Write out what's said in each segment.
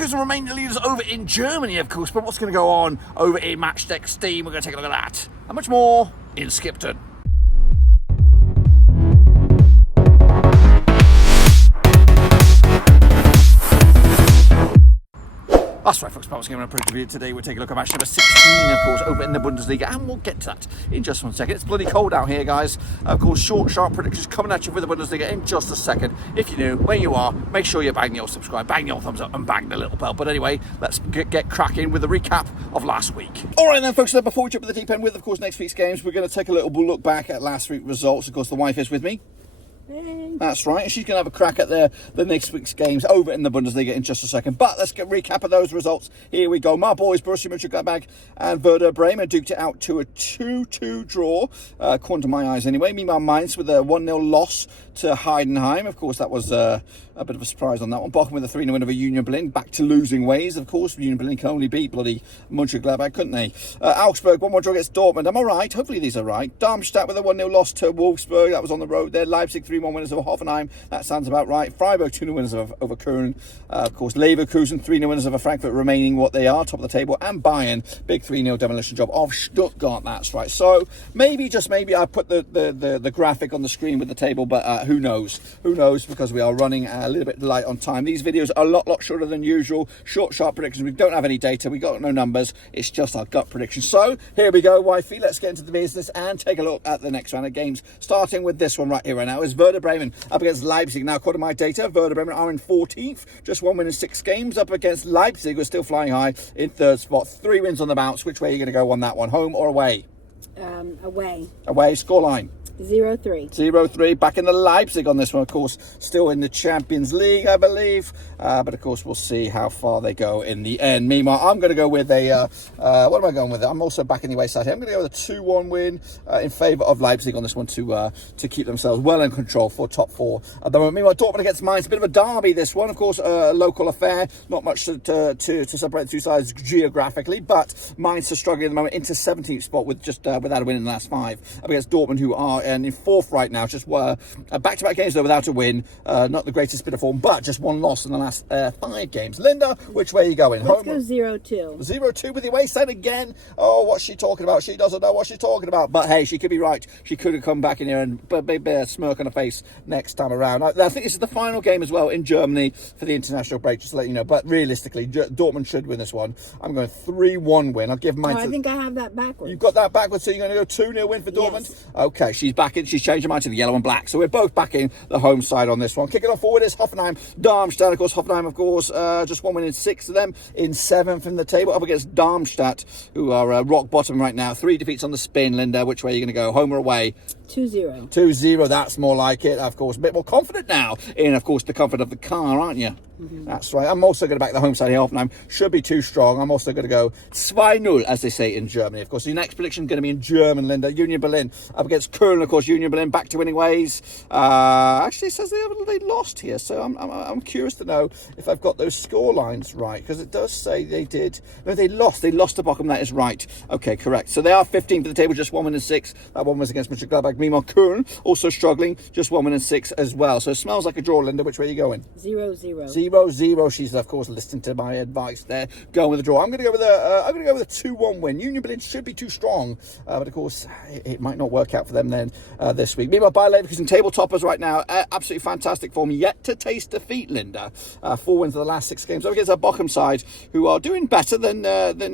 Leverkusen remain the leaders over in Germany, of course, but what's going to go on over in Matchday Steam? We're going to take a look at that and much more in Skipton. That's right, folks, Paul's going to approach the video today. We'll take a look at match number 16, of course, over in the Bundesliga, and we'll get to that in just 1 second. It's bloody cold out here, guys. Of course, short, sharp predictions coming at you with the Bundesliga in just a second. If you're new, where you are, make sure you bang the old subscribe, bang the old thumbs up, and bang the little bell. But anyway, let's get cracking with the recap of last week. All right, then, folks, before we jump to the deep end with, of course, next week's games, we're going to take a little look back at last week's results. Of course, the wife is with me. That's right, and she's going to have a crack at the next week's games over in the Bundesliga in just a second. But let's get a recap of those results. Here we go. My boys, Borussia Mönchengladbach and Werder Bremen, duked it out to a 2-2 draw, according to my eyes anyway. Meanwhile, Mainz with a 1-0 loss to Heidenheim. Of course, that was a bit of a surprise on that one. Bochum with a 3-0 win over Union Berlin. Back to losing ways, of course. Union Berlin can only beat bloody Mönchengladbach, couldn't they? Augsburg, 1-1 draw against Dortmund. Am I right? Hopefully these are right. Darmstadt with a 1-0 loss to Wolfsburg. That was on the road there. Leipzig, 3-1 winners over Hoffenheim. That sounds about right. Freiburg, 2-0 winners over Köln. Of course, Leverkusen, 3-0 winners over Frankfurt, remaining what they are, top of the table. And Bayern, big 3-0 demolition job of Stuttgart. That's right. So maybe, just maybe, I put the graphic on the screen with the table, but who knows? Who knows? Because we are running a little bit light on time. These videos are a lot shorter than usual. Short, sharp predictions. We don't have any data. We got no numbers. It's just our gut predictions. So here we go, wifey. Let's get into the business and take a look at the next round of games. Starting with this one right here, right now, is Werder Bremen up against Leipzig. Now, according to my data, Werder Bremen are in 14th, just 1 win in 6 games, up against Leipzig, who are still flying high in 3rd spot. 3 wins on the bounce. Which way are you going to go on that one? Home or away? Away. Away. Scoreline. 0-3. 0-3. Back in the Leipzig on this one, of course. Still in the Champions League, I believe. But, of course, we'll see how far they go in the end. Meanwhile, I'm going to go with a... what am I going with? I'm also back in the away side here. I'm going to go with a 2-1 win in favour of Leipzig on this one to keep themselves well in control for top 4 at the moment. Meanwhile, Dortmund against Mainz. A bit of a derby, this one. Of course, a local affair. Not much to separate the two sides geographically. But Mainz are struggling at the moment into 17th spot with just without a win in the last 5. Up against Dortmund, who are in 4th right now. Just back-to-back games though without a win. Not the greatest bit of form, but just 1 loss in the last 5 games. Linda, which way are you going? Let's go 0-2. 0-2 with the away side again. Oh, what's she talking about? She doesn't know what she's talking about. But hey, she could be right. She could have come back in here and maybe a smirk on her face next time around. I think this is the final game as well in Germany for the international break, just to let you know. But realistically, Dortmund should win this one. I'm going 3-1 win. I'll give mine. I think I have that backwards. You've got that backwards, so you're going to go 2-0 win for Dortmund? Yes. Okay, she's back in. She's changed her mind to the yellow and black. So we're both backing the home side on this one. Kicking off forward is Hoffenheim. Darmstadt, of course. Hoffenheim, of course, just 1 win in 6 of them. In 7th in the table, up against Darmstadt, who are rock bottom right now. 3 defeats on the spin, Linda. Which way are you going to go? Home or away? 2-0. 2-0, that's more like it. Of course, a bit more confident now in, of course, the comfort of the car, aren't you? Mm-hmm. That's right. I'm also going to back the home side here. Hoffenheim should be too strong. I'm also going to go 2-0, as they say in Germany. Of course, the next prediction is going to be in German, Linda. Union Berlin up against Köln. Of course, Union Berlin back to winning ways. Actually, it says they lost here, so I'm curious to know if I've got those score lines right, because it does say they did. No, they lost. They lost to Bochum. That is right. Okay, correct. So they are 15th for the table, just 1 win in 6. That one was against Mönchengladbach. Meanwhile, Köln also struggling, just 1 win in 6 as well. So it smells like a draw, Linda. Which way are you going? 0-0. 0-0. She's of course listening to my advice there. Going with a draw. I'm going to go with a 2-1 win. Union Berlin should be too strong, but of course it might not work out for them then this week. Meanwhile, Bayer Leverkusen table toppers right now. Absolutely fantastic form. Yet to taste defeat, Linda. 4 wins in the last 6 games. Up against our Bochum side, who are doing better than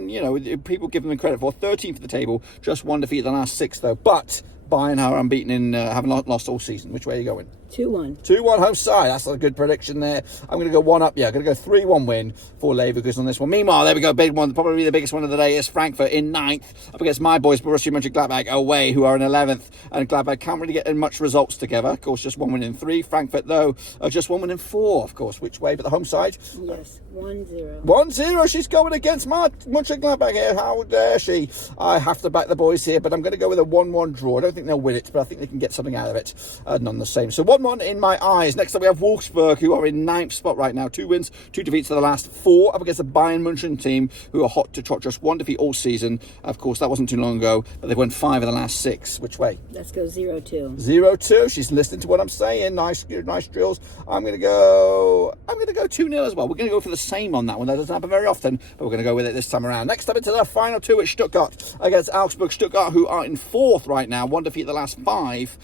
you know people give them credit for. 13th for the table, just 1 defeat in the last 6 though. But Bayern are unbeaten in haven't lost all season. Which way are you going? 2-1. 2-1 home side. That's a good prediction there. I'm going to go 1 up. Yeah, I'm going to go 3-1 win for Leverkusen on this one. Meanwhile, there we go. Big one. Probably the biggest one of the day is Frankfurt in 9th up against my boys, Borussia Mönchengladbach away, who are in 11th. And Gladbach can't really get much results together. Of course, just 1 win in 3. Frankfurt, though, just 1 win in 4, of course. Which way? But the home side? Yes, 1-0. 1-0. She's going against my Mönchengladbach here. How dare she? I have to back the boys here, but I'm going to go with a 1-1 draw. I don't think they'll win it, but I think they can get something out of it. None the same. So 1 1-1 in my eyes. Next up we have Wolfsburg, who are in 9th spot right now. 2 wins, 2 defeats to the last 4, up against the Bayern München team, who are hot to trot, just 1 defeat all season. Of course, that wasn't too long ago, but they've won 5 of the last 6. Which way? Let's go 0-2. 0-2. She's listening to what I'm saying. Nice drills. I'm going to go 2-0 as well. We're going to go for the same on that one. That doesn't happen very often, but we're going to go with it this time around. Next up into the final 2 at Stuttgart against Augsburg. Stuttgart, who are in 4th right now, 1 defeat the last 5,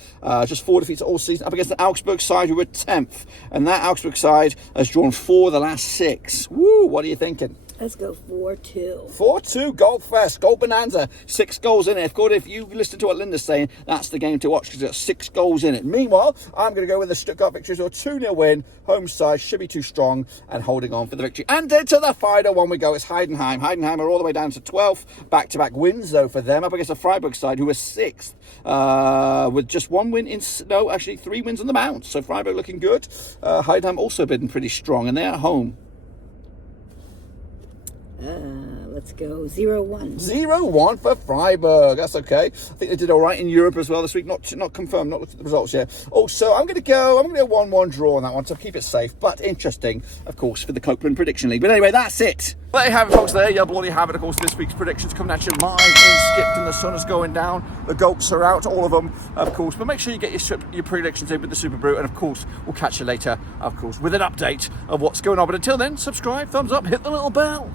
just 4 defeats all season, up against the Augsburg side, who were 10th, and that Augsburg side has drawn 4 of the last 6. Woo! What are you thinking? Let's go 4-2. 4-2, goal fest, goal bonanza, 6 goals in it. Of course, if you listen to what Linda's saying, that's the game to watch because it's got 6 goals in it. Meanwhile, I'm going to go with the Stuttgart victory, so a 2-0 win. Home side should be too strong and holding on for the victory. And into the final one we go. It's Heidenheim. Heidenheim are all the way down to 12th. Back-to-back wins, though, for them, up against the Freiburg side, who are 6th, with just 1 win in... No, actually 3 wins on the bounce. So Freiburg looking good. Heidenheim also been pretty strong, and they're at home. Let's go 0-1. 0-1 for Freiburg. That's okay. I think they did all right in Europe as well this week. Not confirmed, not looked at the results yet. Also, I'm going to go 1-1 draw on that one to keep it safe, but interesting, of course, for the Copeland Prediction League. But anyway, that's it. There you have it, folks. There you bloody have it. Of course, this week's predictions coming at you live in Skipped, and the sun is going down. The goats are out, all of them, of course. But make sure you get your predictions in with the Super Brew, and of course, we'll catch you later, of course, with an update of what's going on. But until then, subscribe, thumbs up, hit the little bell.